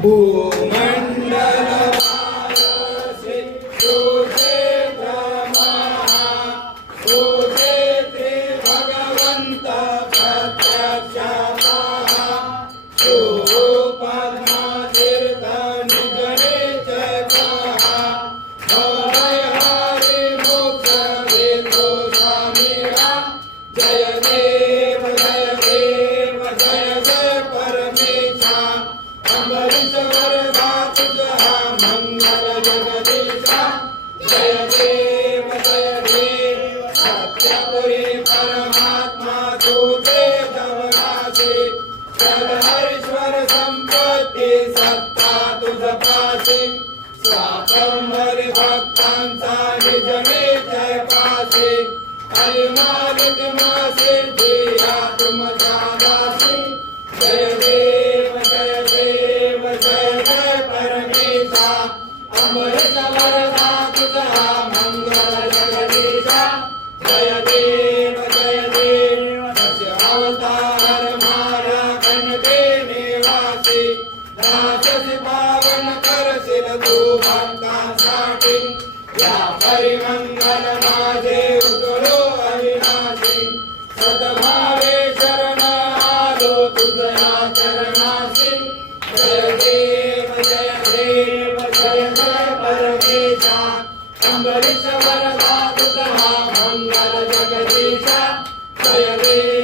भूमंडलवासी सुक्षेत्र महा सुक्षेत्री भगवंत प्रत्यक्षतः सुपद्मतीर्थ निज निश्चय कहा भवभय हरि मोक्ष हेतु स्वामीरा जय देव जय देव जय जय परमेशा अमृत वरदा तुझा मंगल जगदीशा जय देव सत्यपुरी परमात्मा तुझे जवनासी हरीश्वर संपत्ती सत्ता तुझ पाशी स्वापम हरी भक्तांचा निज निश्चय पाशी हरिमालिक मासी जिया तुमच्या दासी जय देव जय देव जय जय परमेशा अमृत वरदा तुझा मंगल जगदीशा जय देव दश अवतार मारा कनके निवासी राजसी पावन करशील तू भक्तांसाठी या परिमंगल माझे उतरो अविनाशी सद्भावे शरण आलो तुझ्या चरणासी जय देव जय जय परमेशा अमृत वरदा तुझा मंगल जगदीशा जय देव